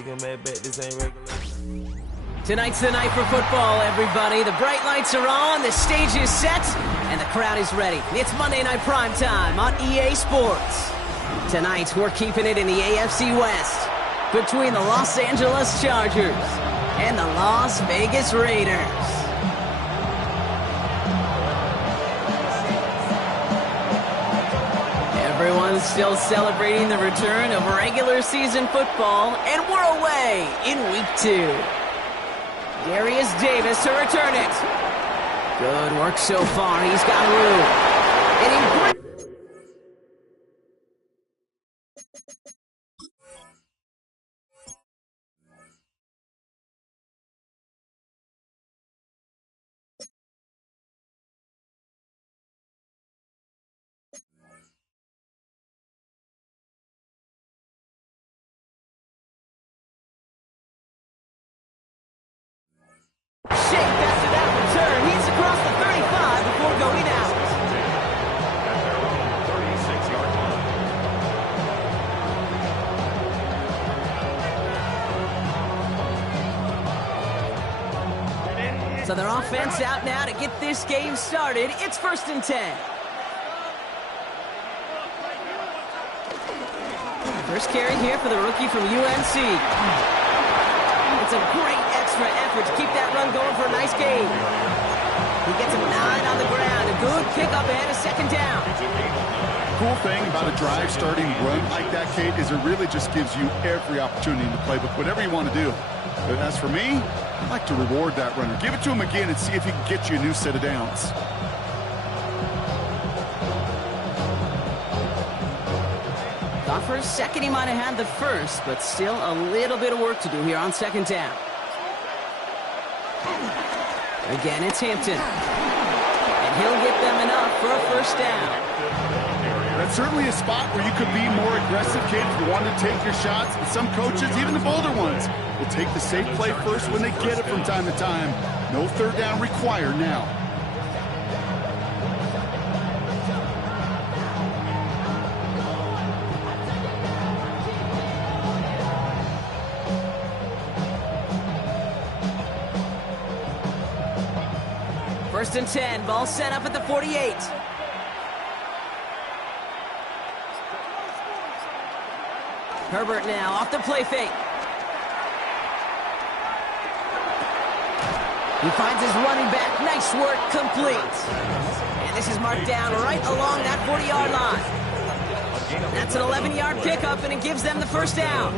We can make bet this ain't regular. Tonight's the night for football, everybody. The bright lights are on, the stage is set, and the crowd is ready. It's Monday Night Primetime on EA Sports. Tonight, we're keeping it in the AFC West between the Los Angeles Chargers and the Las Vegas Raiders. Everyone's still celebrating the return of regular season football, and we're away in Week 2. Darius Davis to return it. Good work so far. He's got room. And he shake after that return. He's across the 35 before going out. At their own 36-yard line. So their offense out now to get this game started. It's 1st and 10. First carry here for the rookie from UNC. It's a great extra effort to keep that run going for a nice gain. He gets him 9 on the ground. A good pickup ahead of 2nd down. Cool thing about a drive starting run like that, Kate, is it really just gives you every opportunity in the playbook, whatever you want to do. But as for me, I'd like to reward that runner. Give it to him again and see if he can get you a new set of downs. Thought for a second he might have had the first, but still a little bit of work to do here on 2nd down. Again, it's Hampton. And he'll get them enough for a 1st down. That's certainly a spot where you could be more aggressive, Kate, if you want to take your shots. And some coaches, even the bolder ones, will take the safe play first when they get it from time to time. No 3rd down required now. First and 10, ball set up at the 48. Herbert now off the play fake. He finds his running back. Nice work, complete. And this is marked down right along that 40-yard line. That's an 11-yard pickup, and it gives them the 1st down.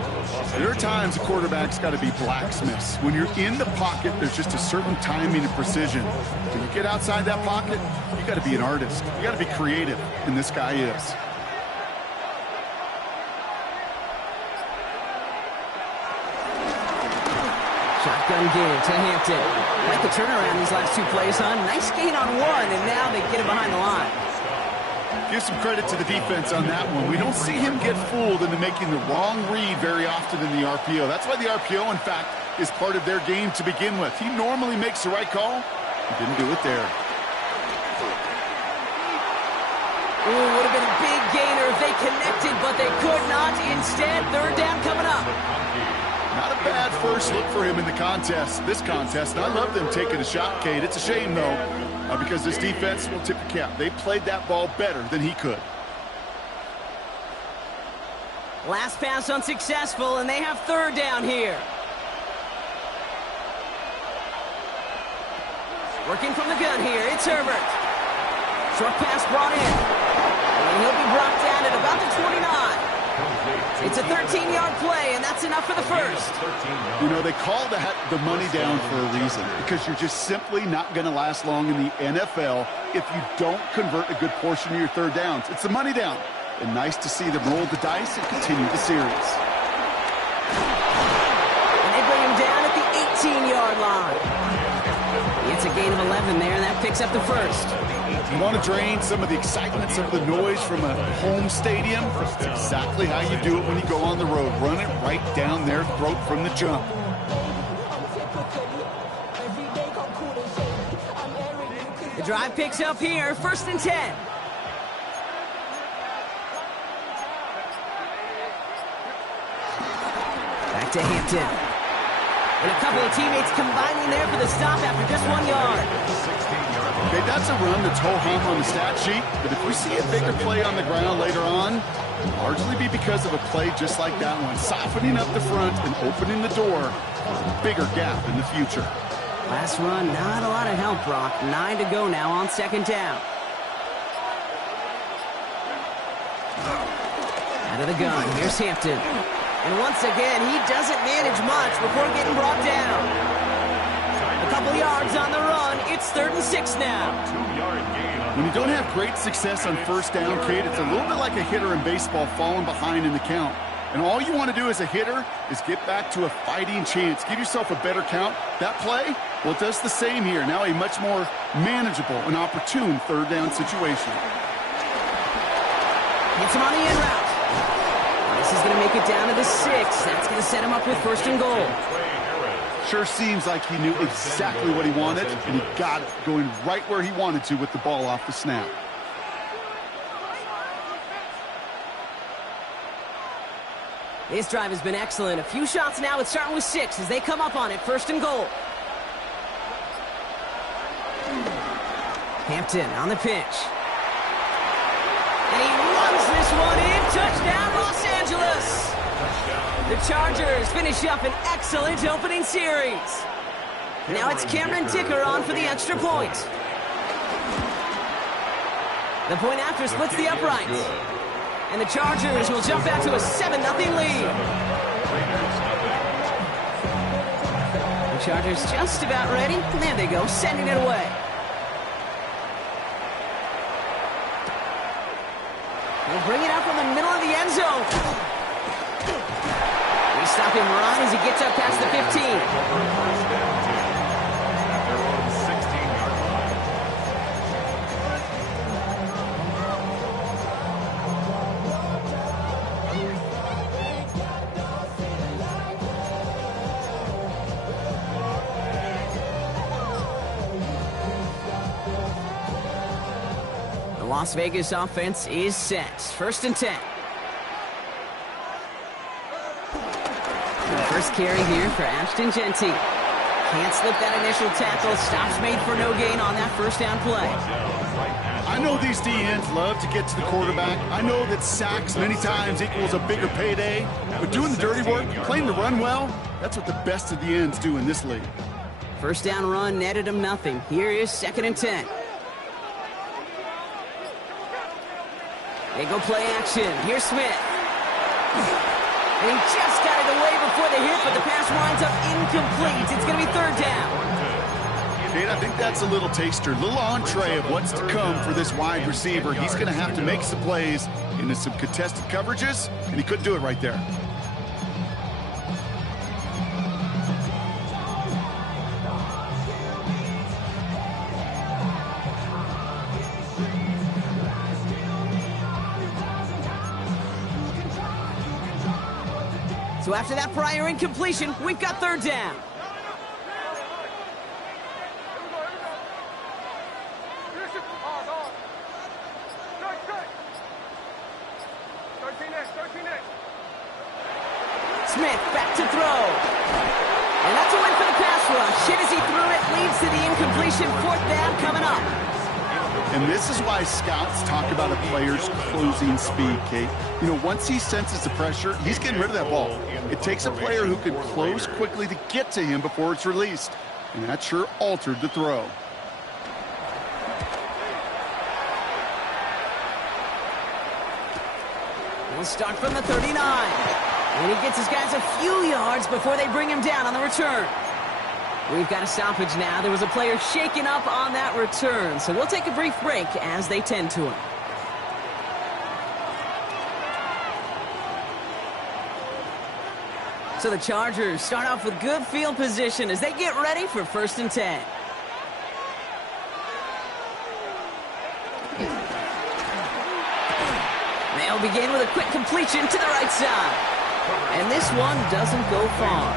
There are times a quarterback's got to be blacksmiths. When you're in the pocket, there's just a certain timing and precision. When you get outside that pocket, you got to be an artist. You got to be creative, and this guy is. Shotgun game to Hampton. Like the turnaround these last 2 plays, huh? Nice gain on 1, and now they get it behind the line. Give some credit to the defense on that one. We don't see him get fooled into making the wrong read very often in the RPO. That's why the RPO, in fact, is part of their game to begin with. He normally makes the right call. He didn't do it there. Ooh, would have been a big gainer if they connected, but they could not. Instead, 3rd down coming up. Not a bad first look for him in the contest, this contest. And I love them taking a shot, Kate. It's a shame, though, because this defense will tip the cap. They played that ball better than he could. Last pass unsuccessful, and they have 3rd down here. Working from the gun here, it's Herbert. Short pass brought in. And he'll be brought down at about the 29. It's a 13-yard play, and that's enough for the 1st. You know, they call that the money down for a reason, because you're just simply not going to last long in the NFL if you don't convert a good portion of your 3rd downs. It's the money down. And nice to see them roll the dice and continue the series. And they bring him down at the 18-yard line. It's a gain of 11 there, and that picks up the 1st. You want to drain some of the excitement, some of the noise from a home stadium? That's exactly how you do it when you go on the road. Run it right down their throat from the jump. The drive picks up here, 1st and 10. to Hampton. And a couple of teammates combining there for the stop after just 1 yard. Okay, that's a run that's ho-hum on the stat sheet, but if we see a bigger play on the ground later on, it'll largely be because of a play just like that one, softening up the front and opening the door for a bigger gap in the future. Last run, not a lot of help, Brock. 9 to go now on second down. Out of the gun, here's Hampton. And once again, he doesn't manage much before getting brought down. A couple yards on the run. It's 3rd and 6 now. When you don't have great success on first down, Kate, it's a little bit like a hitter in baseball falling behind in the count. And all you want to do as a hitter is get back to a fighting chance. Give yourself a better count. That play, well, it does the same here. Now a much more manageable and opportune 3rd down situation. Hits him on the in route. This is going to make it down to the 6. That's going to set him up with 1st and goal. Sure seems like he knew exactly what he wanted, and he got it going right where he wanted to with the ball off the snap. This drive has been excellent. A few shots now. It's starting with 6 as they come up on it. 1st and goal. Hampton on the pitch. And he runs this one in. Touchdown, Los Angeles. The Chargers finish up an excellent opening series. Now it's Cameron Dicker on for the extra point. The point after splits the uprights. And the Chargers will jump out to a 7-0 lead. The Chargers just about ready. There they go, sending it away. We'll bring it out from the middle of the end zone. We stop him right as he gets up past the 15. Las Vegas offense is set. 1st and 10. The first carry here for Ashton Genty. Can't slip that initial tackle. Stops made for no gain on that 1st down play. I know these DNs love to get to the quarterback. I know that sacks many times equals a bigger payday. But doing the dirty work, playing the run well, that's what the best of the ends do in this league. 1st down run netted him nothing. Here is 2nd and 10. They go play action. Here's Smith. And he just got it away before the hit, but the pass winds up incomplete. It's going to be 3rd down. Kate, I think that's a little taster, a little entree of what's to come for this wide receiver. He's going to have to make some plays into some contested coverages, and he couldn't do it right there. So after that prior incompletion, we've got 3rd down. Smith back to throw. And that's a win for the pass rush. Hit as he threw it, leads to the incompletion. 4th down coming up. And this is why scouts talk about a player's closing speed, Kate. You know, once he senses the pressure, he's getting rid of that ball. It takes a player who can close quickly to get to him before it's released. And that sure altered the throw. We'll start from the 39. And he gets his guys a few yards before they bring him down on the return. We've got a stoppage now. There was a player shaken up on that return. So we'll take a brief break as they tend to him. So the Chargers start off with good field position as they get ready for 1st and 10. They'll begin with a quick completion to the right side. And this one doesn't go far.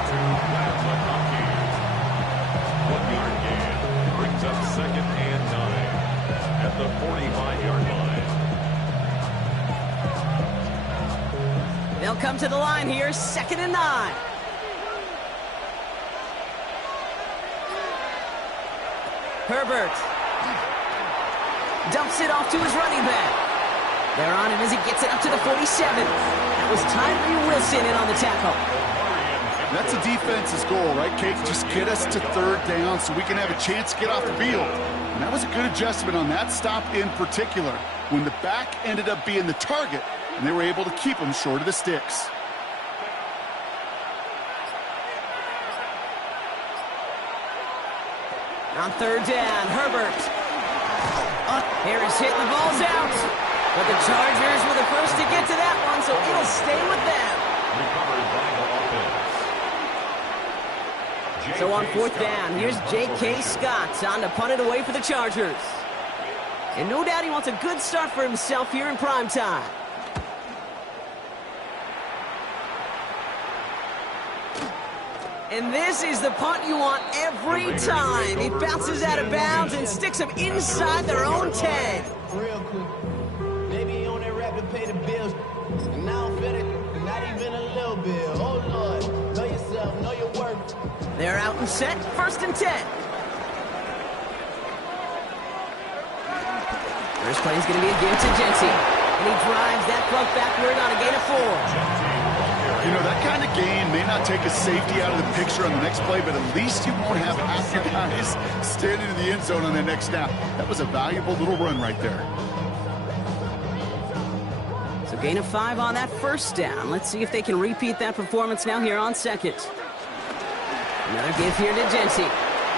1 yard gain brings up 2nd and 9 at the 45-yard line. They'll come to the line here, 2nd and 9. Herbert dumps it off to his running back. They're on him as he gets it up to the 47. That was Tyree Wilson in on the tackle. That's a defense's goal, right, Kate? Just get us to third down so we can have a chance to get off the field. And that was a good adjustment on that stop in particular, when the back ended up being the target, and they were able to keep him short of the sticks. On third down, Herbert. Harris hitting the ball's out. But the Chargers were the first to get to that one, so it'll stay with them. Recovered by the offense. So on fourth down, here's J.K. Scott on to punt it away for the Chargers. And no doubt he wants a good start for himself here in prime time. And this is the punt you want every time. He bounces out of bounds and sticks them inside their own 10. Real quick. Maybe he on that rap to pay the bills. And now I'm fed it, not even a little bit. Oh, Lord. Know yourself, know your worth. They're out and set, first and 10. First play is going to be a give to Jency. And he drives that front backward on a gain of 4. You know, that kind of gain may not take a safety out of the picture on the next play, but at least you won't have half your guys standing in the end zone on the next snap. That was a valuable little run right there. So gain of 5 on that first down. Let's see if they can repeat that performance now here on second. Another give here to Jency.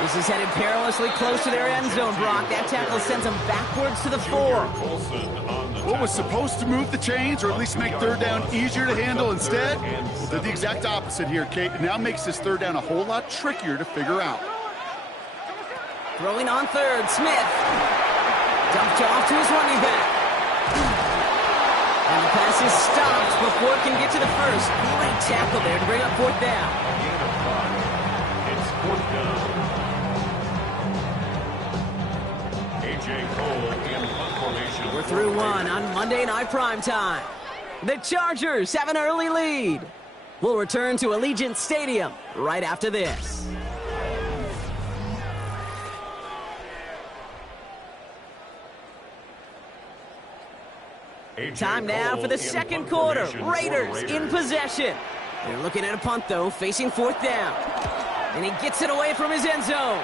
This is headed perilously close to their end zone, Brock. That tackle sends them backwards to the 4. What was supposed to move the chains, or at least make third down easier to handle instead? Well, did the exact opposite here, Kate. It now makes this third down a whole lot trickier to figure out. Throwing on third, Smith. Dumped off to his running back. And the pass is stopped before it can get to the first. Great tackle there to bring up fourth down. It's fourth down. A.J. Cole in punt formation. We're through one on Monday Night Primetime. The Chargers have an early lead. We'll return to Allegiant Stadium right after this. Time now for the second quarter. Raiders in possession. They're looking at a punt, though, facing fourth down. And he gets it away from his end zone.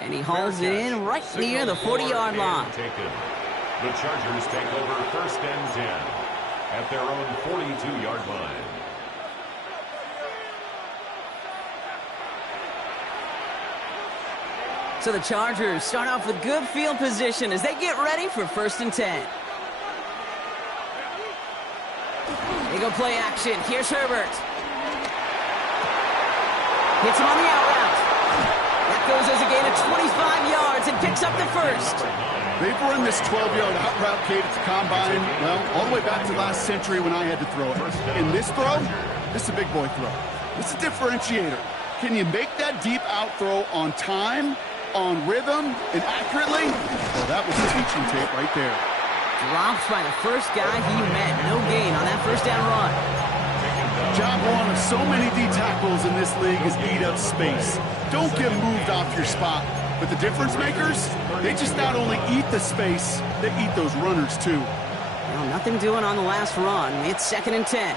And he hauls it in right near the 40-yard line. The Chargers take over first and 10 at their own 42-yard line. So the Chargers start off with good field position as they get ready for first and 10. They go play action. Here's Herbert. Hits him on the out route. That goes as a gain of 25 yards and picks up the first. They've run this 12-yard out route, Kate, at the combine, well, all the way back to last century when I had to throw it. In this throw, this is a big boy throw. It's a differentiator. Can you make that deep out throw on time, on rhythm, and accurately? Well, that was a teaching tape right there. Dropped by the first guy he met. No gain on that first down run. Job one of so many D tackles in this league is eat up space. Don't get moved off your spot. But the difference makers, they just not only eat the space, they eat those runners too. Well, nothing doing on the last run. It's second and 10.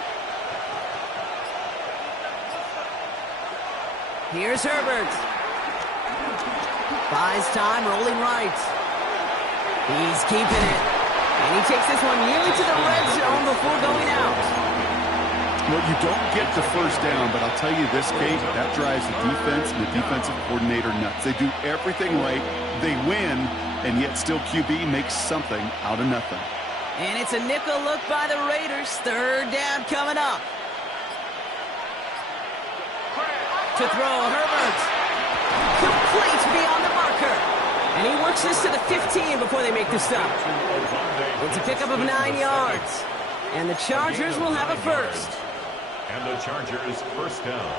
Here's Herbert. Buys time, rolling right. He's keeping it. And he takes this one nearly to the red zone before going out. Well, you don't get the first down, but I'll tell you this, Kate, that drives the defense and the defensive coordinator nuts. They do everything right, they win, and yet still QB makes something out of nothing. And it's a nickel look by the Raiders. Third down coming up. To throw, Herbert. Complete beyond the marker. And he works this to the 15 before they make the stop. It's a pickup of 9 yards. And the Chargers will have a first. And the Chargers first down.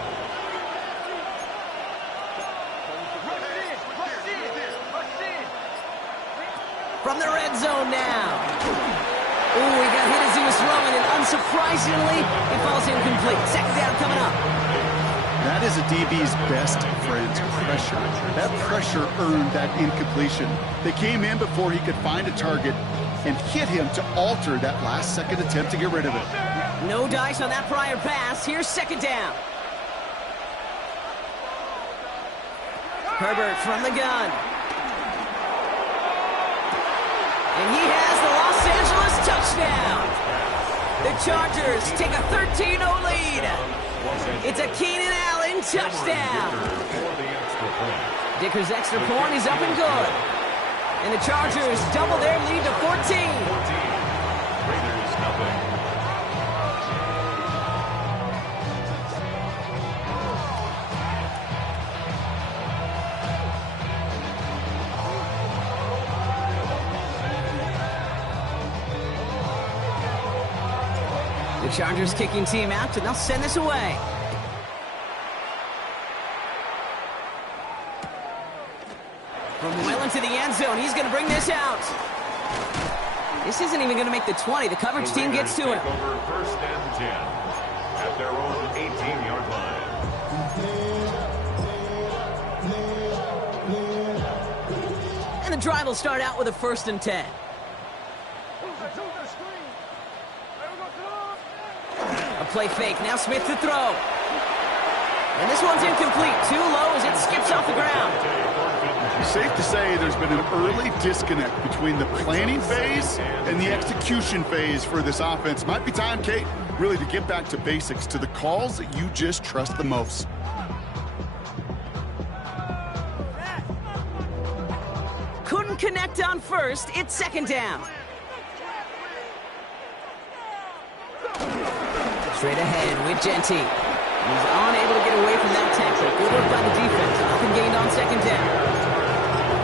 From the red zone now. Ooh, he got hit as he was throwing, and unsurprisingly, it falls incomplete. Second down coming up. That is a DB's best friend, pressure. That pressure earned that incompletion. They came in before he could find a target and hit him to alter that last-second attempt to get rid of it. No dice on that prior pass. Here's second down. Herbert from the gun. And he has the Los Angeles touchdown. The Chargers take a 13-0 lead. It's a Keenan Allen touchdown. Dicker's extra point is up and good. And the Chargers double their lead to 14. Raiders nothing. The Chargers kicking team out, and they'll send this away. From well into the end zone, he's going to bring this out. This isn't even going to make the 20. The coverage team gets to him. Over first and 10 at their own 18-yard line. And the drive will start out with a 1st and 10. A play fake. Now Smith to throw. And this one's incomplete. Too low as it skips off the ground. It's safe to say there's been an early disconnect between the planning phase and the execution phase for this offense. Might be time, Kate, really to get back to basics, to the calls that you just trust the most. Couldn't connect on first. It's second down. Straight ahead with Genty. He's unable to get away from that tackle. Good work by the defense. Nothing gained on second down.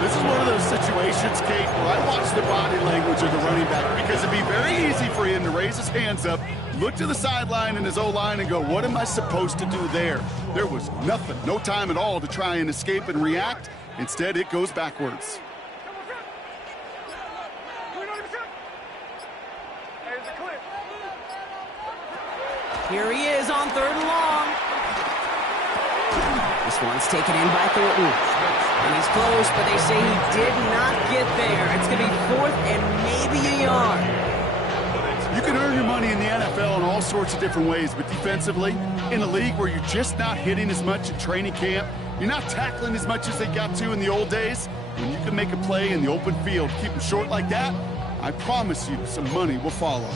This is one of those situations, Kate, where I watch the body language of the running back because it'd be very easy for him to raise his hands up, look to the sideline in his O-line and go, what am I supposed to do there? There was nothing, no time at all to try and escape and react. Instead, it goes backwards. Here he is on 3rd and long. This one's taken in by Thornton. And he's close, but they say he did not get there. It's going to be 4th and maybe a yard. You can earn your money in the NFL in all sorts of different ways, but defensively, in a league where you're just not hitting as much at training camp, you're not tackling as much as they got to in the old days, when you can make a play in the open field, keep them short like that, I promise you some money will follow.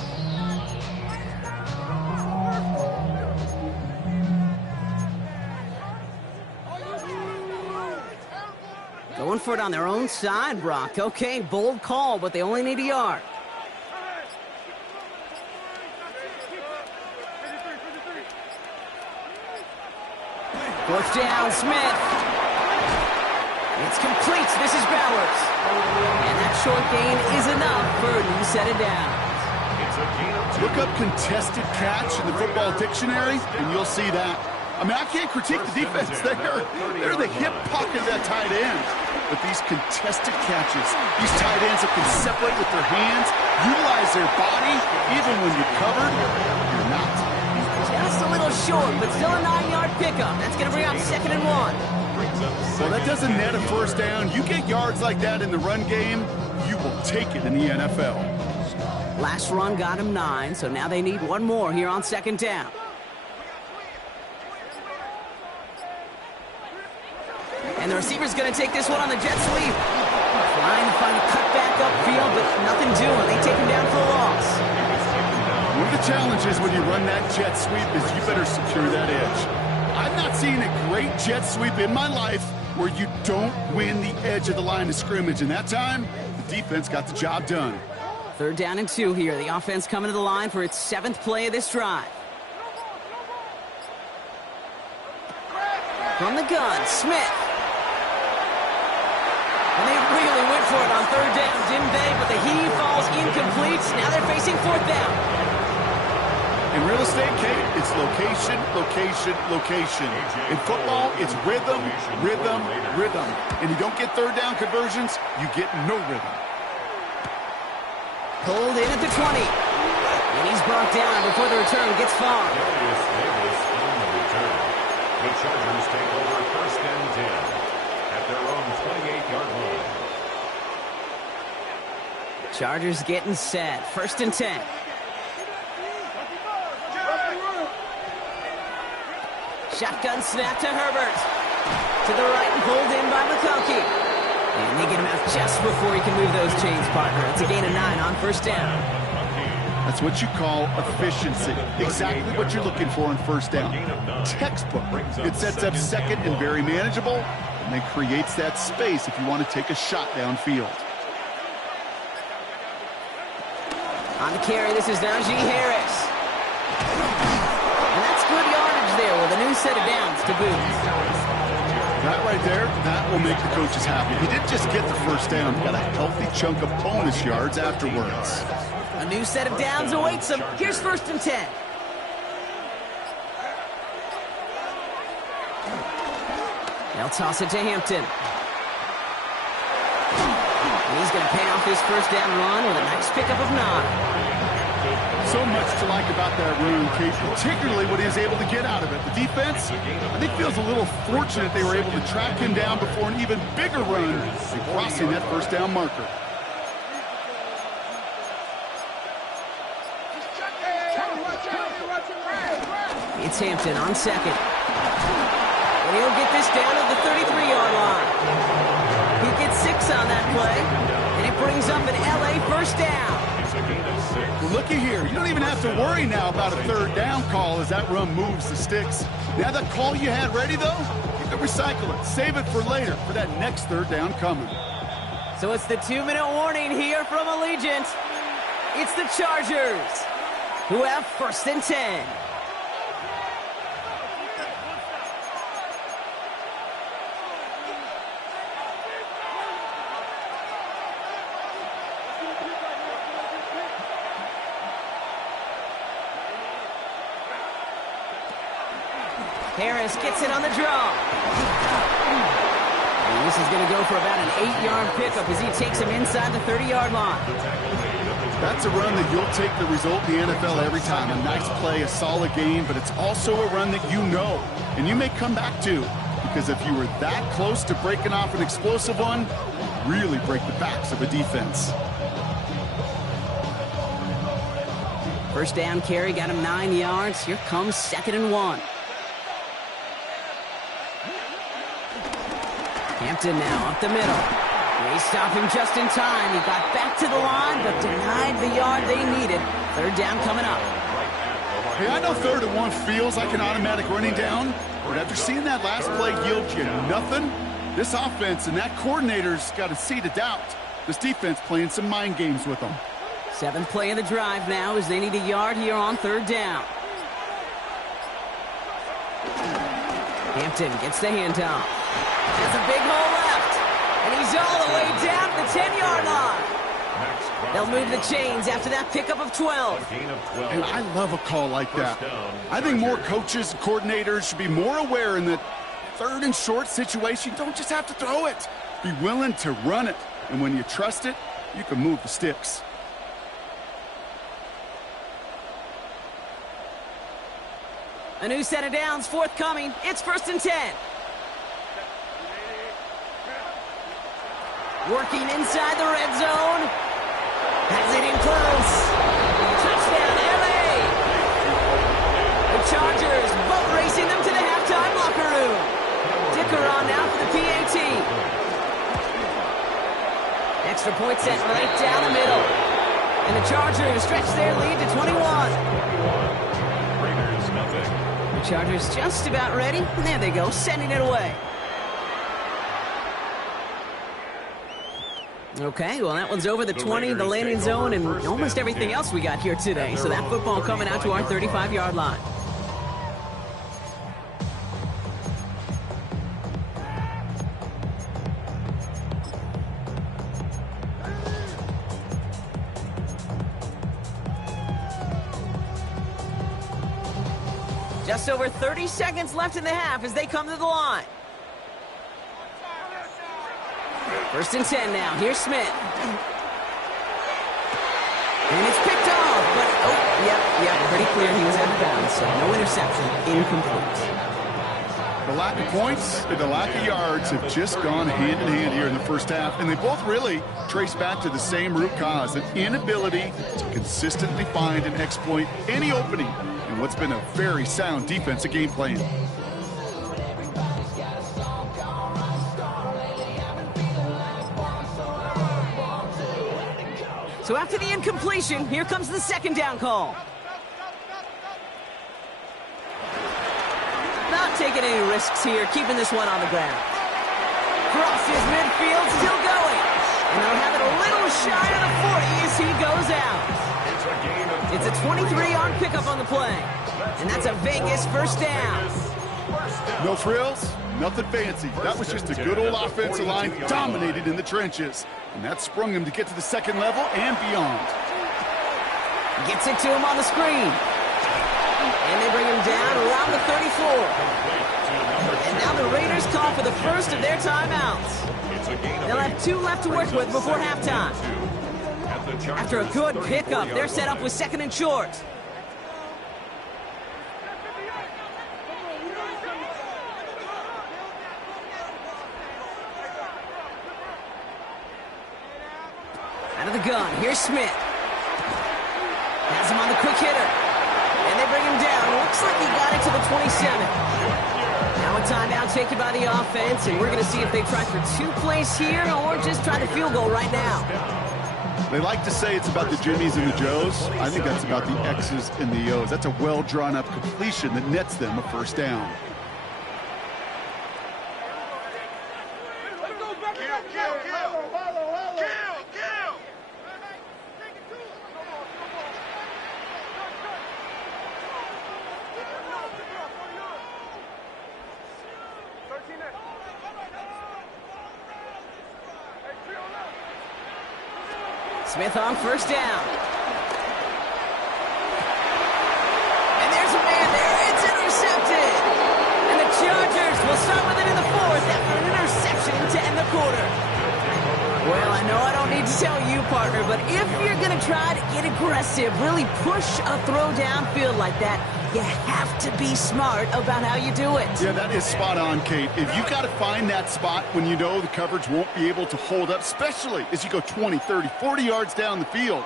Going for it on their own side, Brock. Okay, bold call, but they only need a yard. Fourth down, Smith. It's complete. This is Bowers. And that short gain is enough for a new set of downs. Look up contested catch in the football dictionary, and you'll see that. I mean, I can't critique the defense. They're the hip pocket of that tight end. But these contested catches, these tight ends that can separate with their hands, utilize their body, even when you're covered, you're not. Just a little short, but still a 9-yard pickup. That's going to bring out 2nd and 1. Well, that doesn't net a first down. You get yards like that in the run game, you will take it in the NFL. Last run got him 9, so now they need one more here on 2nd down. And the receiver's going to take this one on the jet sweep. Trying to find a cutback upfield, but nothing doing. They take him down for a loss. One of the challenges when you run that jet sweep is you better secure that edge. I've not seen a great jet sweep in my life where you don't win the edge of the line of scrimmage. And that time, the defense got the job done. 3rd down and 2 here. The offense coming to the line for its 7th play of this drive. From the gun, Smith. And they really went for it on 3rd down, didn't they? But the heave falls incomplete. Now they're facing 4th down. In real estate, Kate, it's location, location, location. In football, it's rhythm, rhythm, rhythm. And you don't get 3rd down conversions, you get no rhythm. Pulled in at the 20. And he's brought down before the return gets far. The Chargers take over 1st and 10 at their own 28-yard line. Chargers getting set. 1st and 10. Shotgun snap to Herbert. To the right and pulled in by McConkey. And they get him out just before he can move those chains, partner. It's a gain of 9 on 1st down. That's what you call efficiency. Exactly what you're looking for on 1st down. Textbook. It sets up 2nd and very manageable, and then creates that space if you want to take a shot downfield. On the carry, this is Najee Harris. And that's good yardage there with a new set of downs to boot. That right there, that will make the coaches happy. He didn't just get the 1st down, he got a healthy chunk of bonus yards afterwards. A new set of downs awaits him. Here's 1st and 10. They'll toss it to Hampton. And he's going to pay off his 1st down run with a nice pickup of 9. So much to like about that run, Kate, particularly what he was able to get out of it. The defense, I think, feels a little fortunate they were able to track him down before an even bigger run and crossing that 1st down marker. It's Hampton on 2nd. And he'll get this down at the 33-yard line. He gets 6 on that play, and it brings up an LA 1st down. Well, looky here. You don't even have to worry now about a 3rd down call as that run moves the sticks. Now that call you had ready, though, you can recycle it. Save it for later for that next 3rd down coming. So it's the 2-minute warning here from Allegiant. It's the Chargers who have 1st and 10. Harris gets it on the draw. And this is going to go for about an 8-yard pickup as he takes him inside the 30-yard line. That's a run that you'll take the result in the NFL every time. A nice play, a solid game, but it's also a run that you know and you may come back to, because if you were that close to breaking off an explosive one, really break the backs of a defense. 1st down carry got him 9 yards. Here comes 2nd and 1. Hampton now up the middle. They stop him just in time. He got back to the line, but denied the yard they needed. 3rd down coming up. Hey, I know 3rd and 1 feels like an automatic running down, but after seeing that last play yield you nothing, this offense and that coordinator's got a seed of doubt. This defense playing some mind games with them. 7th play of the drive now as they need a yard here on 3rd down. Hampton gets the handoff. There's a big hole left, and he's all the way down to the 10-yard line. They'll move the chains after that pickup of 12. And I love a call like that. I think more coaches and coordinators should be more aware in that 3rd and short situation. You don't just have to throw it. Be willing to run it. And when you trust it, you can move the sticks. A new set of downs forthcoming. It's 1st and 10. Working inside the red zone. Has it in close. Touchdown, LA. The Chargers boat racing them to the halftime locker room. Dicker on now for the PAT. Extra point set right down the middle. And the Chargers stretch their lead to 21. The Chargers just about ready. And there they go, sending it away. Okay, well, that one's over the 20, the landing zone, and almost everything else we got here today. So that football coming out to our 35-yard line. Just over 30 seconds left in the half as they come to the line. 1st and 10 now. Here's Smith. And it's picked off, but, yep, pretty clear he was out of bounds, so no interception, incomplete. The lack of points and the lack of yards have just gone hand in hand here in the first half, and they both really trace back to the same root cause, an inability to consistently find and exploit any opening in what's been a very sound defensive game plan. So after the incompletion, here comes the second down call. Not taking any risks here, keeping this one on the ground. Crosses midfield, still going. And they'll have it a little shy of the 40 as he goes out. It's a 23-yard pickup on the play. And that's a Vegas first down. No frills, nothing fancy. That was just a good old offensive line dominated in the trenches. And that sprung him to get to the second level and beyond. Gets it to him on the screen. And they bring him down around the 34. And now the Raiders call for the first of their timeouts. They'll have 2 left to work with before halftime. After a good pickup, they're set up with second and short. Out of the gun, here's Smith. Has him on the quick hitter. And they bring him down. Looks like he got it to the 27. Now a timeout taken by the offense, and we're going to see if they try for 2 plays here or just try the field goal right now. They like to say it's about the Jimmies and the Joes. I think that's about the X's and the O's. That's a well-drawn-up completion that nets them a first down. Smith on first down. And there's a man there. It's intercepted. And the Chargers will start with it in the 4th after an interception to end the quarter. Well, I know I don't need to tell you, partner, but if you're going to try to get aggressive, really push a throw downfield like that, you have to be smart about how you do it. Yeah, that is spot on, Kate. If you've got to find that spot when you know the coverage won't be able to hold up, especially as you go 20, 30, 40 yards down the field.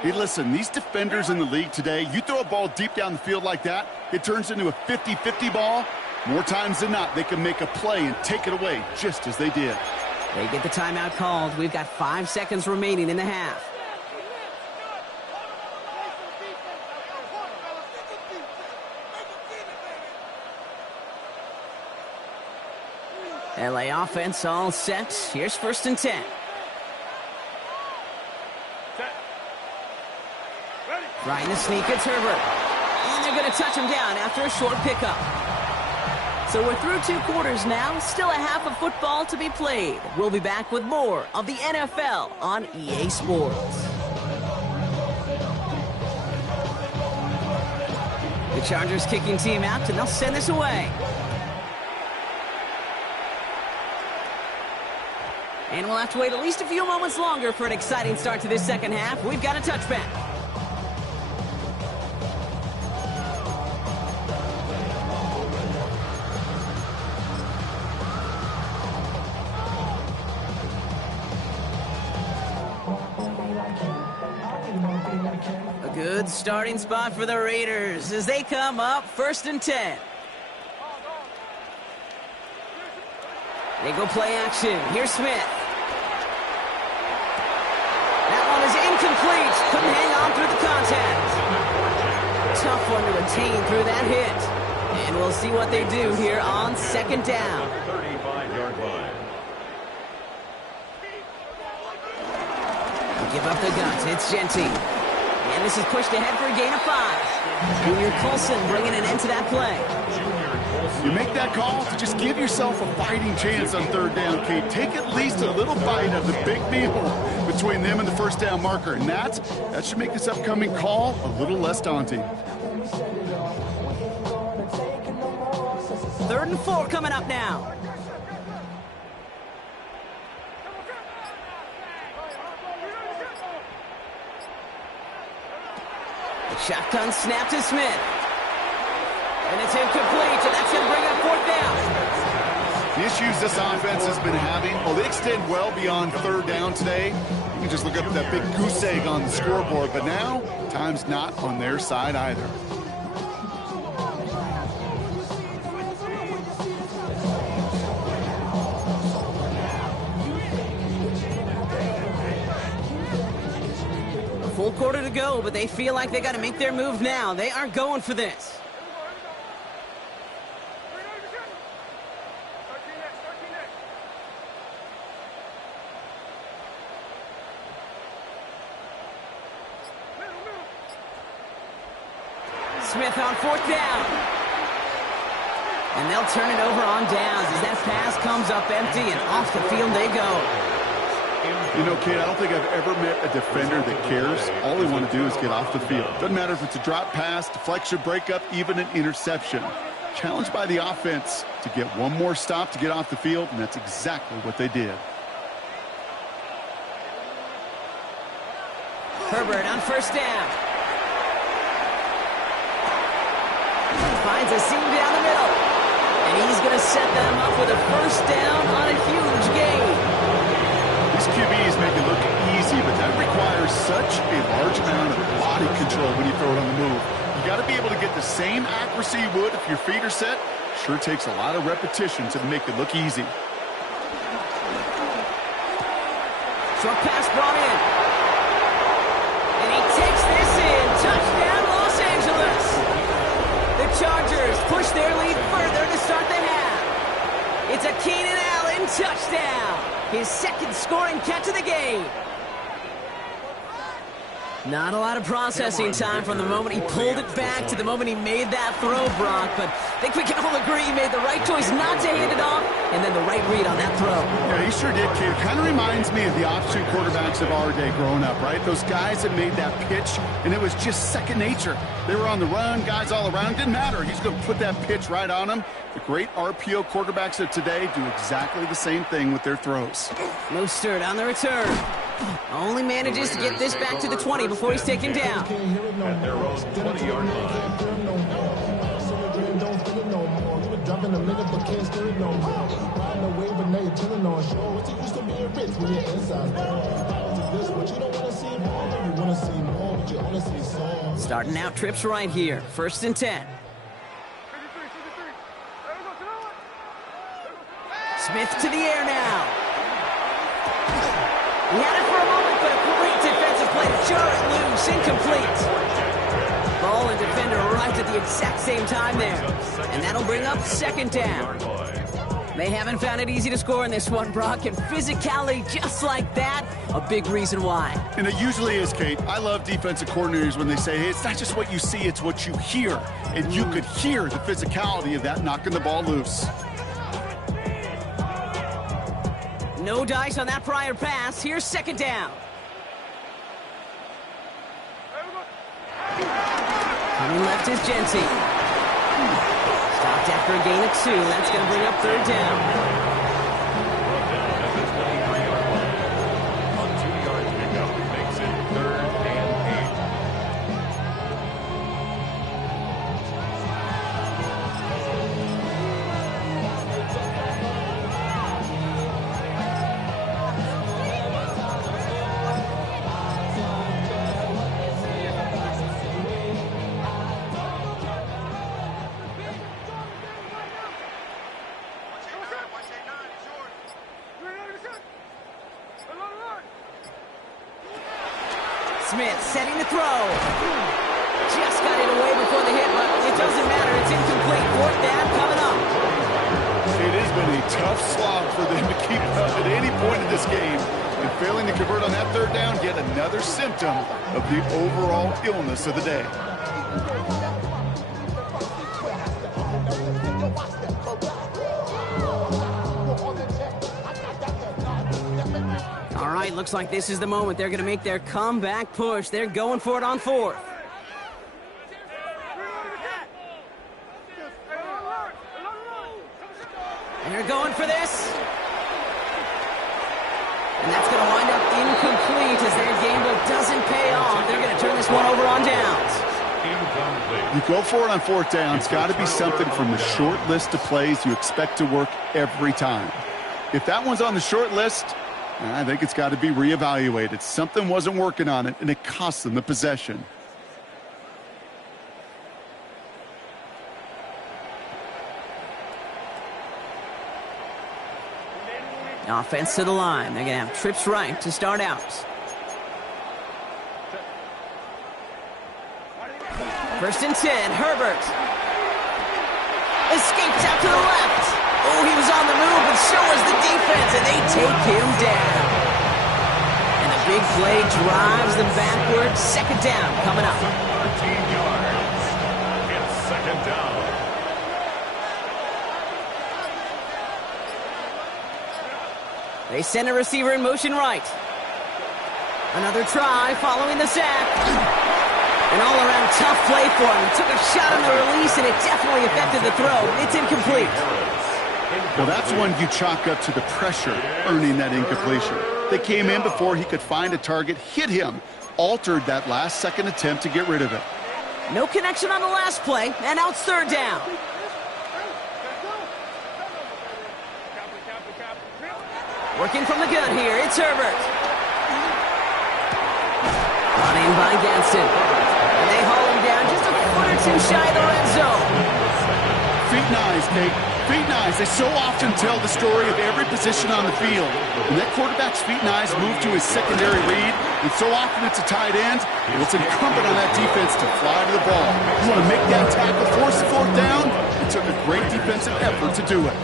Hey, listen, these defenders in the league today, you throw a ball deep down the field like that, it turns into a 50-50 ball. More times than not, they can make a play and take it away just as they did. They get the timeout called. We've got 5 seconds remaining in the half. LA offense all set. Here's 1st and 10. Trying to sneak, it's Herbert. And they're going to touch him down after a short pickup. So we're through 2 quarters now. Still a half of football to be played. We'll be back with more of the NFL on EA Sports. The Chargers kicking team out, and they'll send this away. And we'll have to wait at least a few moments longer for an exciting start to this second half. We've got a touchback. A good starting spot for the Raiders as they come up 1st and 10. They go play action. Here's Smith. That one is incomplete. Couldn't hang on through the contact. Tough one to retain through that hit. And we'll see what they do here on 2nd down. 35-yard line. Give up the guts. It's Genty. And this is pushed ahead for a gain of 5. Junior Colson bringing an end to that play. You make that call to just give yourself a fighting chance on 3rd down, Kate. Take at least a little bite of the big meal between them and the first down marker. And that should make this upcoming call a little less daunting. 3rd and 4 coming up now. Shotgun snap to Smith. And it's incomplete, and that's going to bring up 4th down. issues this offense has been having, well, they extend well beyond third down today. You can just look up that big goose egg on the scoreboard, but now time's not on their side either. A full quarter to go, but they feel like they got to make their move now. They are going for this. Smith on fourth down. And they'll turn it over on downs as that pass comes up empty and off the field they go. You know, Kate, I don't think I've ever met a defender that cares. All they want to do is get off the field. Doesn't matter if it's a drop pass, deflection, breakup, even an interception. Challenged by the offense to get one more stop to get off the field, and that's exactly what they did. Herbert on first down. Finds a seam down the middle. And he's going to set them up with a first down on a huge gain. These QBs make it look easy, but that requires such a large amount of body control when you throw it on the move. You got to be able to get the same accuracy you would if your feet are set. Sure takes a lot of repetition to make it look easy. Short pass brought in. And he takes this in. Touchdown, Los Angeles. The Chargers push their lead further to start the half. It's a Keenan Allen touchdown. His second scoring catch of the game. Not a lot of processing time from the moment he pulled it back to the moment he made that throw, Brock. But I think we can all agree he made the right choice not to hand it off, and then the right read on that throw. Yeah, he sure did, kid. Kind of reminds me of the option quarterbacks of our day growing up, right? Those guys that made that pitch, and it was just second nature. They were on the run, guys all around. Didn't matter. He's going to put that pitch right on them. The great RPO quarterbacks of today do exactly the same thing with their throws. Mostert on the return. Only manages to get this back to the 20 before he's taken down. At their own 20-yard line. Starting out trips right here. 1st and 10. Smith to the air now. He had it for a moment, but a great defensive play to jar it loose. Incomplete. Ball and defender arrived at the exact same time there. And that'll bring up 2nd down. They haven't found it easy to score in this one, Brock, and physicality just like that, a big reason why. And it usually is, Kate. I love defensive coordinators when they say, hey, it's not just what you see, it's what you hear. And you could hear the physicality of that knocking the ball loose. No dice on that prior pass. Here's 2nd down. Coming left is Jency. Stopped after a gain of 2. That's going to bring up 3rd down. At the 23-yard line. On 2 yards pickup, makes it 3rd and 8. Smith setting the throw. Just got it away before the hit, but it doesn't matter. It's incomplete. 4th down coming up. It has been a tough slog for them to keep up at any point in this game. And failing to convert on that 3rd down, yet another symptom of the overall illness of the day. All right, looks like this is the moment. They're going to make their comeback push. They're going for it on 4th. And they're going for this. And that's going to wind up incomplete as their gamble doesn't pay off. They're going to turn this one over on downs. Incomplete. You go for it on fourth down. It's got to be something from the short list of plays you expect to work every time. If that one's on the short list, I think it's got to be reevaluated. Something wasn't working on it, and it cost them the possession. Offense to the line. They're going to have trips right to start out. First and 10, Herbert. Escapes out to the left. Oh, he was on the move, but so was the defense, and they take him down. And the big play drives them backward. Second down coming up. 13 yards. It's second down. They send a receiver in motion right. Another try following the sack. An all-around tough play for him. He took a shot on the release, and it definitely affected the throw. It's incomplete. Well, that's one you chalk up to the pressure earning that incompletion. They came in before he could find a target, hit him, altered that last-second attempt to get rid of it. No connection on the last play, and now it's third down. Working from the gun here, it's Herbert. Brought in by Gadsden. And they haul him down just a foot or two shy of the red zone. Feet nice, Kate. Feet nice. They so often tell the story of every position on the field. When that quarterback's feet nice move to his secondary read, and so often it's a tight end, and it's incumbent on that defense to fly to the ball. You want to make that tackle, force the fourth down? It took a great defensive effort to do it.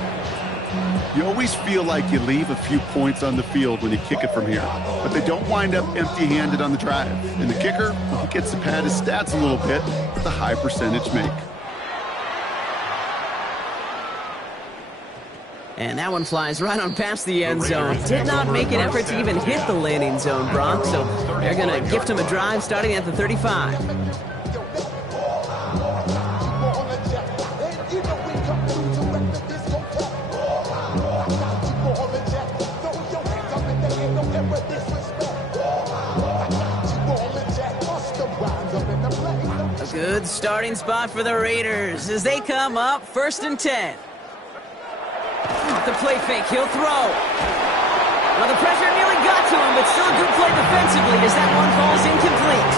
You always feel like you leave a few points on the field when you kick it from here, but they don't wind up empty-handed on the drive. And the kicker, he gets to pad his stats a little bit with a high percentage make. And that one flies right on past the end zone. Did not make an effort to even hit the landing zone, Brock, so they're going to gift him a drive starting at the 35. A good starting spot for the Raiders as they come up first and 10. Off the play fake, he'll throw. Well, the pressure nearly got to him, but still a good play defensively as that one falls incomplete.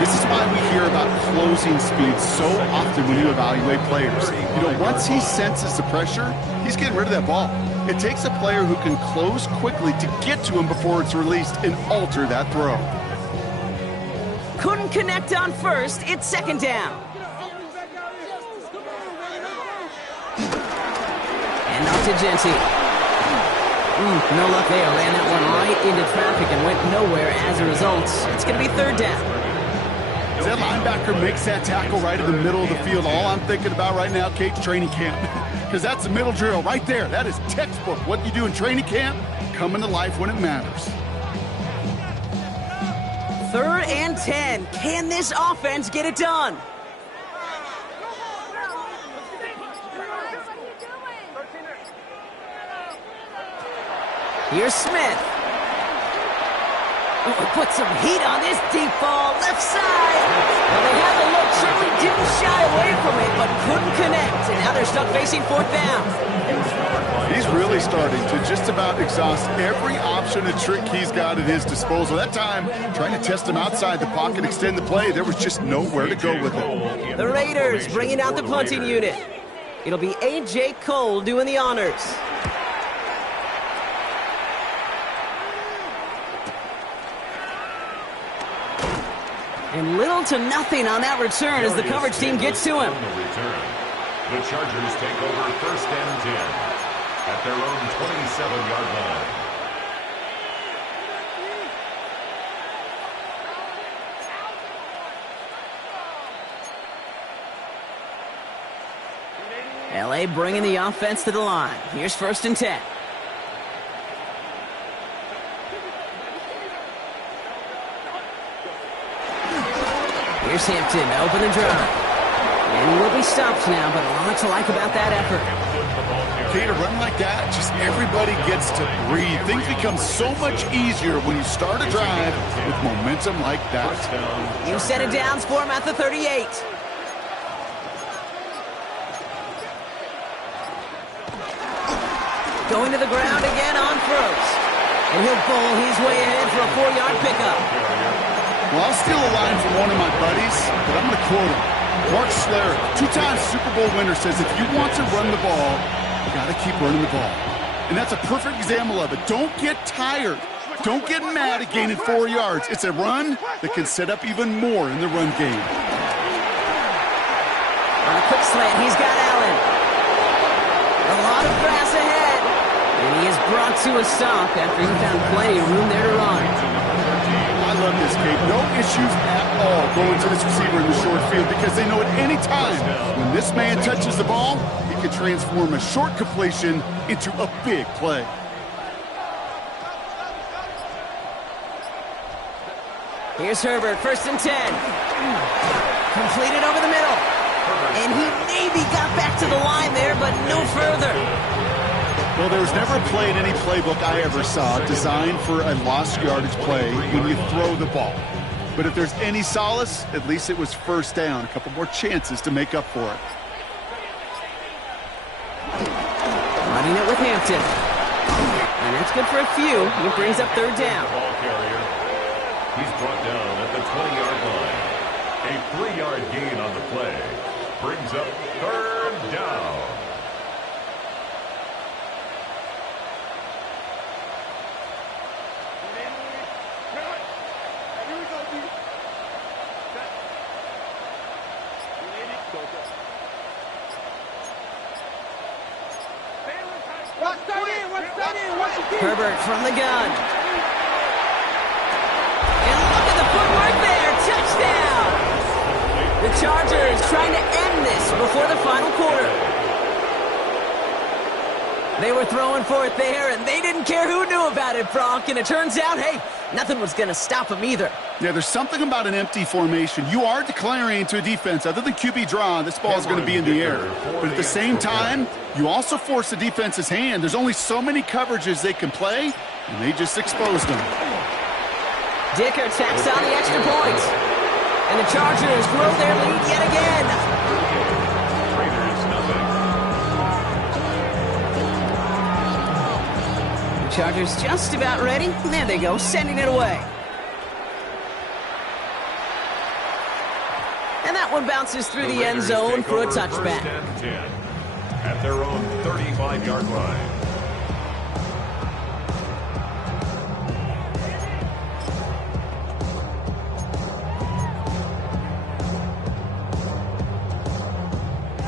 This is why we hear about closing speed so often when you evaluate players. You know, once he senses the pressure, he's getting rid of that ball. It takes a player who can close quickly to get to him before it's released and alter that throw. Couldn't connect on first. It's second down. And off to Genty. No luck there. Ran that one right into traffic and went nowhere as a result. It's going to be third down. As that linebacker makes that tackle right in the middle of the field, all I'm thinking about right now, Kate's training camp. Because that's the middle drill right there. That is textbook. What you do in training camp, coming to life when it matters. Third and 10. Can this offense get it done? Here's Smith. Oh, put some heat on this deep ball. Left side. Well, they had the look. Certainly didn't shy away from it, but couldn't connect. And now they're stuck facing fourth down. He's really starting to just about exhaust every option and trick he's got at his disposal. That time, trying to test him outside the pocket, extend the play, there was just nowhere to go with it. The Raiders bringing out the punting unit. It'll be A.J. Cole doing the honors. And little to nothing on that return as the coverage team gets to him. The Chargers take over first and 10 at their own 27-yard line. L.A. bringing the offense to the line. Here's first and 10. Here's Hampton to open the drive. And he will be stopped now, but a lot to like about that effort. Okay, to run like that, just everybody gets to breathe. Things become so much easier when you start a drive with momentum like that. You set it downs for him at the 38. Going to the ground again on first. And he'll bowl his way ahead for a 4-yard pickup. Well, I'll steal a line from one of my buddies, but I'm going to quote him. Mark Schlereth, 2-time Super Bowl winner, says if you want to run the ball, you got to keep running the ball. And that's a perfect example of it. Don't get tired. Don't get mad at gaining 4 yards. It's a run that can set up even more in the run game. On a quick slant, he's got Allen. A lot of grass ahead. And he is brought to a stop after he found plenty of room there to run. I love this, Kate. No issues at all going to this receiver in the short field because they know at any time when this man touches the ball, he can transform a short completion into a big play. Here's Herbert, 1st and 10. Completed over the middle. And he maybe got back to the line there, but no further. Well, there was never a play in any playbook I ever saw designed for a lost yardage play when you throw the ball. But if there's any solace, at least it was 1st down. A couple more chances to make up for it. Running it with Hampton. And that's good for a few. He brings up 3rd down. Ball carrier. He's brought down at the 20-yard line. A 3-yard gain on the play. Brings up 3rd down. Herbert from the gun. And look at the footwork there. Touchdown. The Chargers trying to end this before the final quarter. They were throwing for it there, and they didn't care who knew about it, Brock. And it turns out, hey, nothing was going to stop them either. Yeah, there's something about an empty formation. You are declaring to a defense, other than QB draw, this ball is going to be in the air. But at the same time, you also force the defense's hand. There's only so many coverages they can play, and they just exposed them. Dicker tacks on the extra point. And the Chargers grow their lead yet again. Raiders, nothing. The Chargers just about ready. There they go, sending it away. And that one bounces through the end zone for a touchback. 1st and 10 at their own 35-yard line.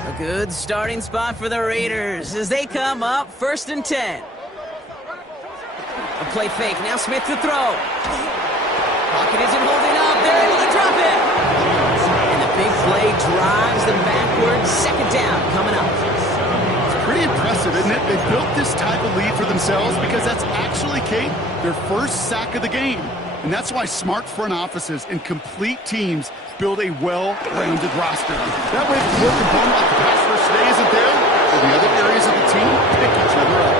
A good starting spot for the Raiders as they come up 1st and 10. A play fake. Now Smith to throw. Pocket isn't holding up. They're able to drop it. And the big play drives them backwards. 2nd down coming up. It's pretty impressive, isn't it? They built this type of lead for themselves because that's actually, Kate, their 1st sack of the game. And that's why smart front offices and complete teams build a well-rounded roster. That way, if the core component like the pass rush today isn't there, or the other areas of the team pick each other up.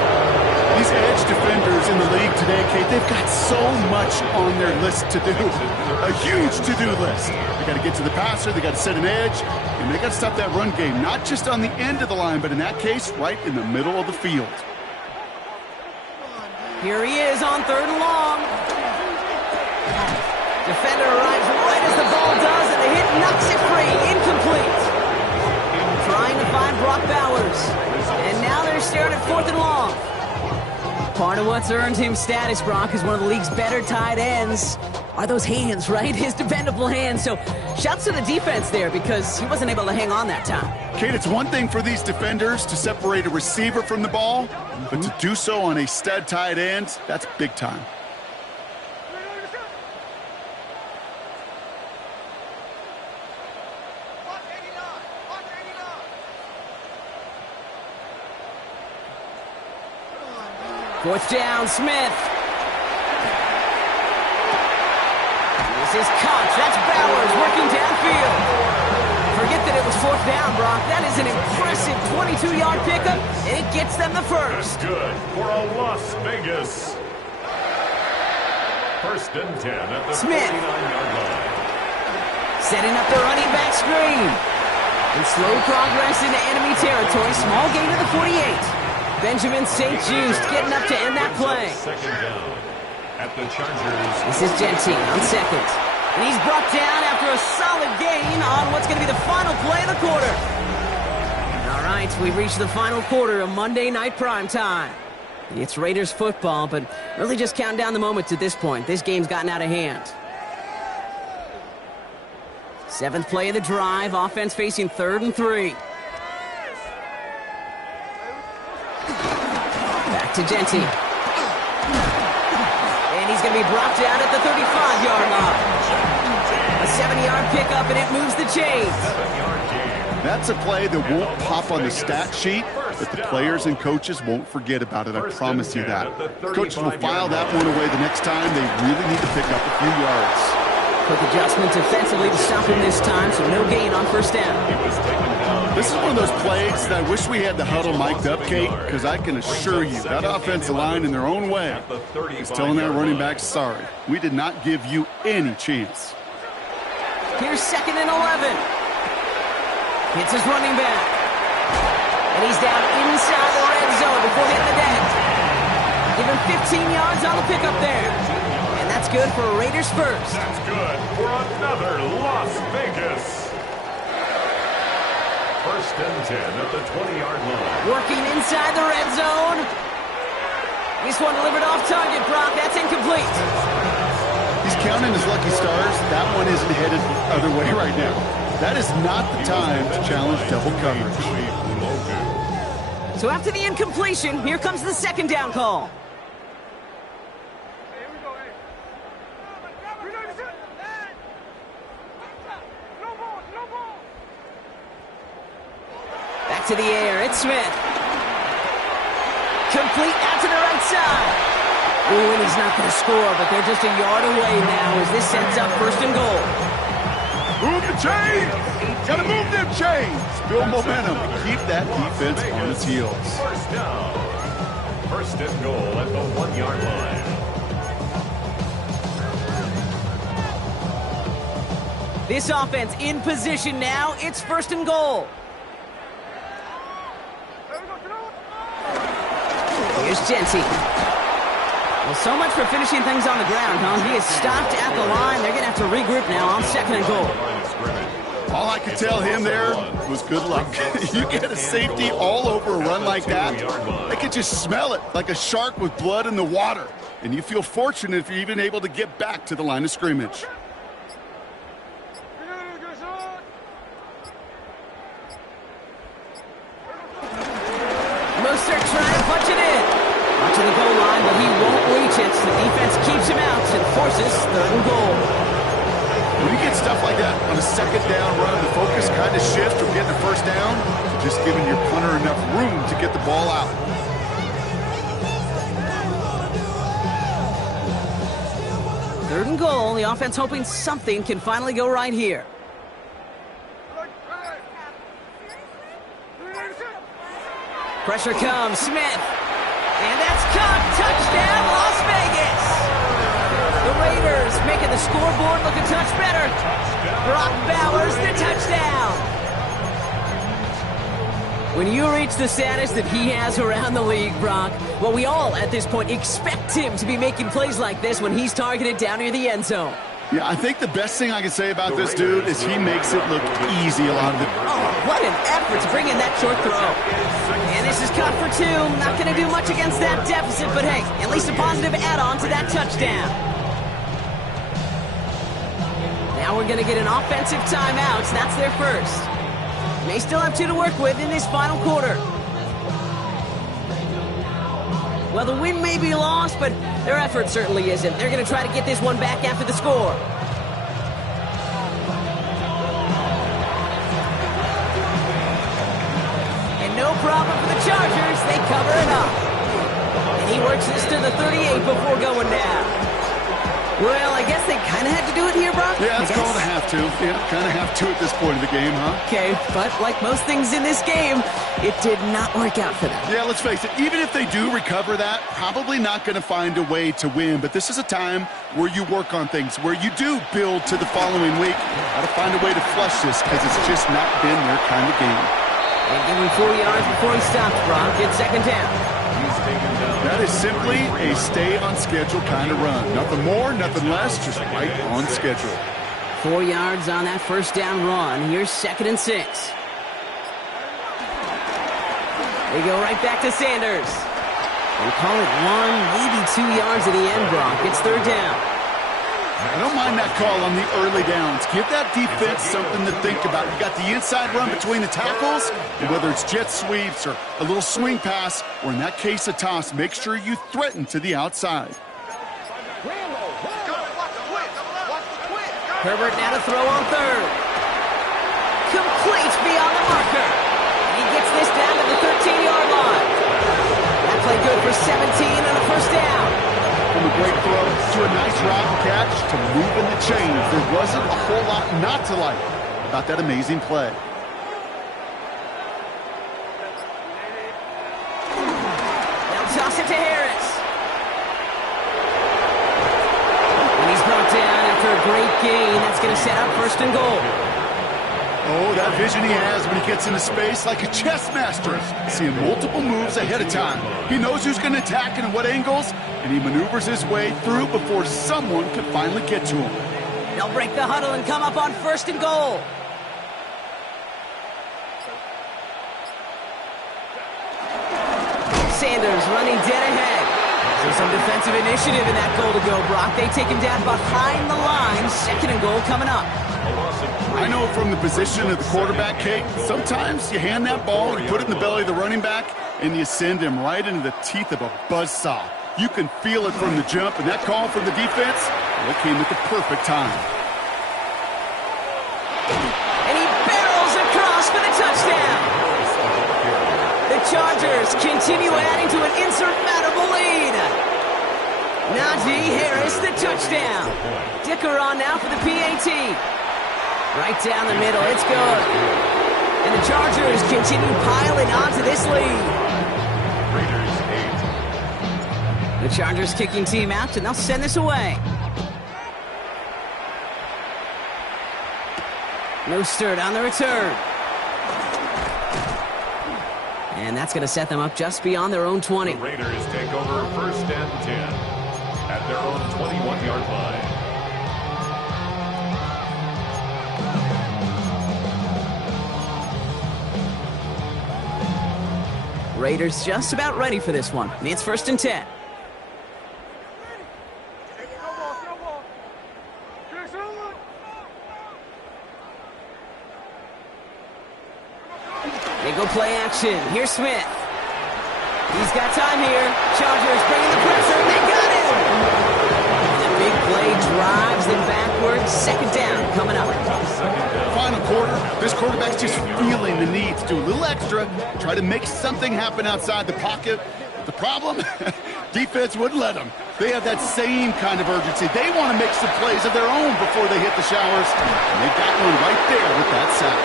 These edge defenders in the league today, Kate, they've got so much on their list to do. A huge to-do list. They got to get to the passer, they got to set an edge, and they got to stop that run game, not just on the end of the line, but in that case, right in the middle of the field. Here he is on 3rd and long. Defender arrives right as the ball does, and the hit knocks it free. Incomplete. Trying to find Brock Bowers. And now they're staring at 4th and long. Part of what's earned him status, Brock, is one of the league's better tight ends. Are those hands, right? His dependable hands. So shouts to the defense there because he wasn't able to hang on that time. Kate, it's one thing for these defenders to separate a receiver from the ball, but to do so on a stud tight end, that's big time. Fourth down, Smith. This is Cox. That's Bowers working downfield. Forget that it was fourth down, Brock. That is an impressive 22-yard pickup, and it gets them the first. That's good for a Las Vegas. First and 10 at the Smith. 49-yard line. Setting up the running back screen. And slow progress into enemy territory. Small gain to the 48. Benjamin St. Just getting up to end that play. Second down at the Chargers. This is Gentine on second. And he's brought down after a solid gain on what's going to be the final play of the quarter. All right, we've reached the final quarter of Monday Night Primetime. It's Raiders football, but really just counting down the moments at this point. This game's gotten out of hand. Seventh play of the drive. Offense facing 3rd and 3. Back to Gentine. And he's going to be brought down at the 35-yard line. A 7-yard pickup, and it moves the chains. 7-yard gain. That's a play that won't pop on the stat sheet, but the players and coaches won't forget about it. I promise you that. Coaches will file that one away the next time. They really need to pick up a few yards. Quick adjustment defensively to stop him this time, so no gain on first down. This is one of those plays that I wish we had the huddle mic'd up, Kate, because I can assure you that offensive line in their own way is telling that running back, sorry, we did not give you any chance. Here's 2nd and 11. Hits his running back. And he's down inside the red zone before hitting the deck. Give him 15 yards on the pickup there. And that's good for a Raiders first. That's good for another Las Vegas. First and 10 at the 20-yard line. Working inside the red zone. This one delivered off target, Brock. That's incomplete. He's counting his lucky stars. That one isn't headed the other way right now. That is not the time to challenge double coverage. So after the incompletion, here comes the 2nd down call. Back to the air, it's Smith. Complete out to the right side. Ooh, and he's not going to score, but they're just a yard away now as this sets up 1st and goal. Move the chains! Gotta move them chains! Build momentum. Keep that defense on its heels. First down. First and goal at the 1-yard line. This offense in position now. It's 1st and goal. Here's Gentine. Well, so much for finishing things on the ground, huh? He is stopped at the line. They're going to have to regroup now on 2nd and goal. All I could tell him there was good luck. You get a safety all over a run like that, they could just smell it like a shark with blood in the water. And you feel fortunate if you're even able to get back to the line of scrimmage. Mostert trying to punch it in. To the goal line, but he won't reach it. The defense keeps him out and forces 3rd and goal. When you get stuff like that on a 2nd down run, the focus kind of shifts from getting a 1st down to just giving your punter enough room to get the ball out. Third and goal. The offense hoping something can finally go right here. Pressure comes. Smith. And that's caught. Touchdown, Las Vegas. The Raiders making the scoreboard look a touch better. Brock Bowers, the touchdown. When you reach the status that he has around the league, Brock, well, we all at this point expect him to be making plays like this when he's targeted down near the end zone. Yeah, I think the best thing I can say about this dude is he makes it look easy a lot of the time. Oh, what an effort to bring in that short throw. And this is caught for 2. Not going to do much against that deficit, but hey, at least a positive add-on to that touchdown. Now we're going to get an offensive timeout. That's their first. They still have 2 to work with in this final quarter. Well, the win may be lost, but their effort certainly isn't. They're going to try to get this one back after the score. And no problem for the Chargers. They cover it up. And he works this to the 38 before going down. Well, I guess they kind of had to do it here, Brock. Yeah, it's called a have to. Yeah, kind of have to at this point of the game, huh? Okay, but like most things in this game, it did not work out for them. Yeah, let's face it, even if they do recover that, probably not going to find a way to win. But this is a time where you work on things, where you do build to the following week. Got to find a way to flush this because it's just not been their kind of game. They give him 4 yards before he stops, Brock. It's second down. He's taken down. That is simply a stay-on-schedule kind of run. Nothing more, nothing less, just right on schedule. 4 yards on that first down run. Here's 2nd and 6. They go right back to Sanders. They call it 1, maybe 2 yards at the end, Brock. It's 3rd down. I don't mind that call on the early downs. Give that defense something to think about. You got the inside run between the tackles, and whether it's jet sweeps or a little swing pass, or in that case a toss, make sure you threaten to the outside. Herbert now to throw on 3rd. Complete beyond the marker. He gets this down to the 13-yard line. That play good for 17 and a first down. From a great throw to a nice route and catch to moving the chains. There wasn't a whole lot not to like about that amazing play. They'll toss it to Harris. And he's brought down after a great gain. That's going to set up 1st and goal. Oh, that vision he has when he gets into space like a chess master. Seeing multiple moves ahead of time. He knows who's going to attack and at what angles, and he maneuvers his way through before someone could finally get to him. They'll break the huddle and come up on 1st and goal. Sanders running dead ahead. So some defensive initiative in that goal to go, Brock. They take him down behind the line. 2nd and goal coming up. I know from the position of the quarterback, Kate, sometimes you hand that ball, you put it in the belly of the running back, and you send him right into the teeth of a buzzsaw. You can feel it from the jump, and that call from the defense, well, it came at the perfect time. And he barrels across for the touchdown. The Chargers continue adding to an insurmountable lead. Najee Harris, the touchdown. Dicker on now for the PAT. Right down the middle, it's good. And the Chargers continue piling onto this lead. The Chargers kicking team out, and they'll send this away. Mostert on the return. And that's going to set them up just beyond their own 20. The Raiders take over 1st and 10 at their own 21-yard line. Raiders just about ready for this one. It's 1st and 10. They go play action. Here's Smith. He's got time here. Chargers bringing the pressure. They got him. And the big play drives them backwards. 2nd down coming up. Final quarter, this quarterback's just feeling the need to do a little extra, try to make something happen outside the pocket. The problem? Defense wouldn't let them. They have that same kind of urgency. They want to make some plays of their own before they hit the showers. And they got one right there with that sack.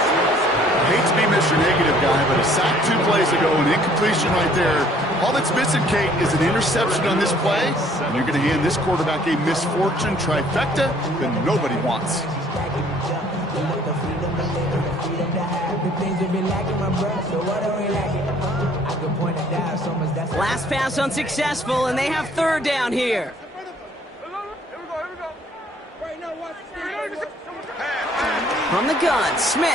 I hate to be Mr. Negative guy, but a sack 2 plays ago, an incompletion right there. All that's missing, Kate, is an interception on this play. And you're going to hand this quarterback a misfortune trifecta that nobody wants. Last pass unsuccessful, and they have 3rd down here. From the gun, Smith.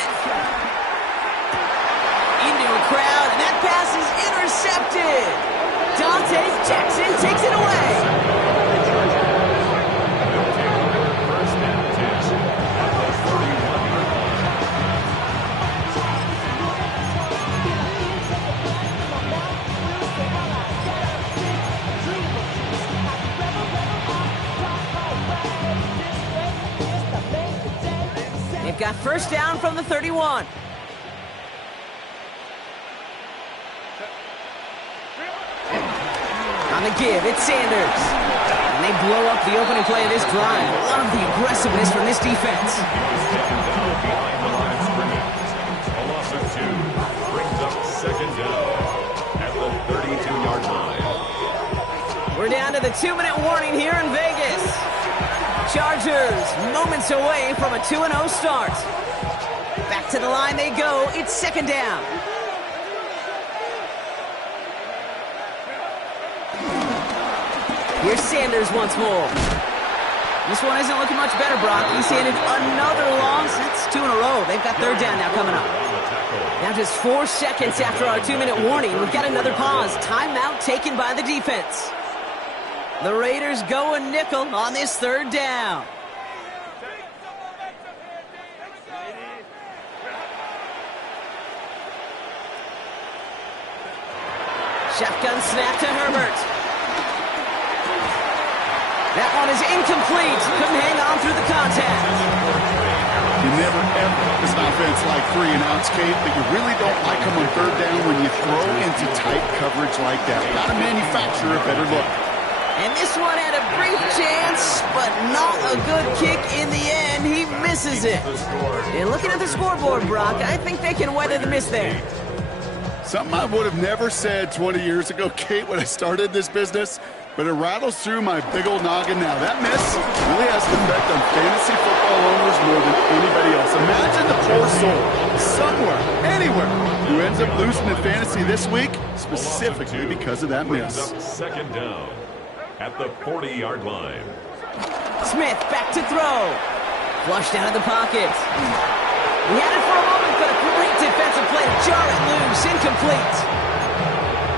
Into a crowd, and that pass is intercepted. Dante Jackson takes it away. They've got 1st down from the 31. On the give, it's Sanders. And they blow up the opening play of this drive. Love the aggressiveness from this defense. He was taken down behind the line of scrimmage. A loss of 2 brings up second down at the 32-yard line. We're down to the 2-minute warning here in Vegas. Chargers moments away from a 2-0 start. Back to the line they go. It's second down. Here's Sanders once more. This one isn't looking much better, Brock. He's handed another loss. That's 2 in a row. They've got third down now coming up. Now just 4 seconds after our 2-minute warning, we've got another pause. Timeout taken by the defense. The Raiders go a nickel on this third down. Shotgun snap to Herbert. That one is incomplete. Couldn't hang on through the contact. You never, ever, as an offense, like 3 and outs, Kate, but you really don't like them on third down when you throw into tight coverage like that. Got to manufacture a better look. And this one had a brief chance, but not a good kick in the end. He misses it. And looking at the scoreboard, Brock, I think they can weather the miss there. Something I would have never said 20 years ago, Kate, when I started this business, but it rattles through my big old noggin now. That miss really has an effect on fantasy football owners more than anybody else. Imagine the poor soul, somewhere, anywhere, who ends up losing in fantasy this week, specifically because of that miss. Second down at the 40-yard line. Smith back to throw. Flushed out of the pocket. He had it for a moment, but a great defensive play to jar it loose. Incomplete.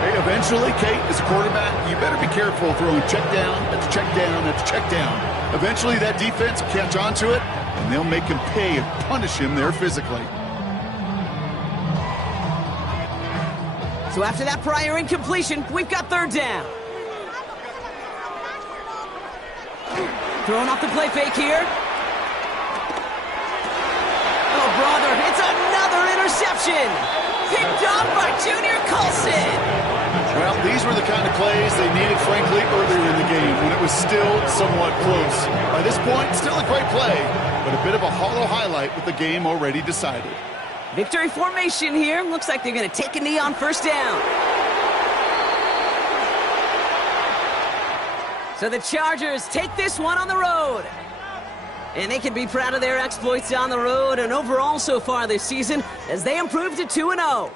Hey, eventually, Kate, as a quarterback, you better be careful throwing check down after check down after check down. Eventually, that defense will catch on to it, and they'll make him pay and punish him there physically. So after that prior incompletion, we've got third down. Throwing off the play fake here. Oh, brother, it's another interception. Picked off by Junior Colson. Well, these were the kind of plays they needed, frankly, earlier in the game when it was still somewhat close. By this point, still a great play, but a bit of a hollow highlight with the game already decided. Victory formation here. Looks like they're going to take a knee on first down. So the Chargers take this one on the road. And they can be proud of their exploits on the road and overall so far this season as they improve to 2-0.